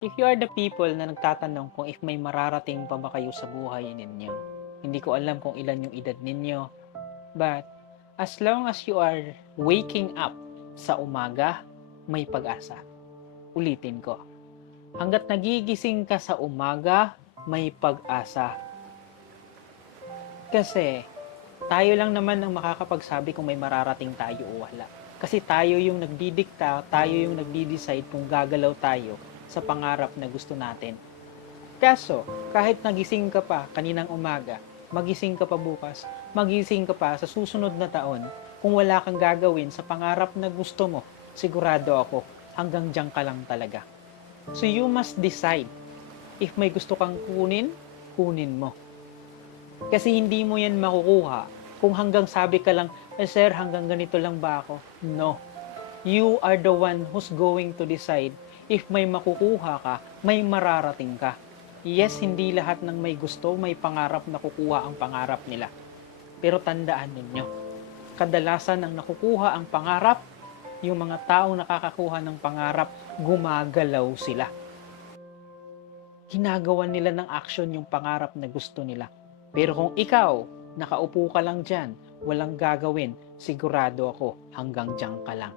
If you are the people na nagtatanong kung if may mararating pa ba kayo sa buhay ninyo, hindi ko alam kung ilan yung edad ninyo, but as long as you are waking up sa umaga, may pag-asa. Ulitin ko, hanggat nagigising ka sa umaga, may pag-asa. Kasi tayo lang naman ang makakapagsabi kung may mararating tayo o wala. Kasi tayo yung nagdidikta, tayo yung nagdi-decide kung gagalaw tayo sa pangarap na gusto natin. Kaso, kahit nagising ka pa kaninang umaga, magising ka pa bukas, magising ka pa sa susunod na taon, kung wala kang gagawin sa pangarap na gusto mo, sigurado ako, hanggang diyan ka lang talaga. So you must decide. If may gusto kang kunin, kunin mo. Kasi hindi mo yan makukuha kung hanggang sabi ka lang, sir, hanggang ganito lang ba ako? No. You are the one who's going to decide if may makukuha ka, may mararating ka. Yes, hindi lahat ng may gusto, may pangarap na kukuha ang pangarap nila. Pero tandaan ninyo, kadalasan ang nakukuha ang pangarap, yung mga taong nakakakuha ng pangarap, gumagalaw sila. Ginagawa nila ng action yung pangarap na gusto nila. Pero kung ikaw, nakaupo ka lang dyan, walang gagawin, sigurado ako hanggang dyan ka lang.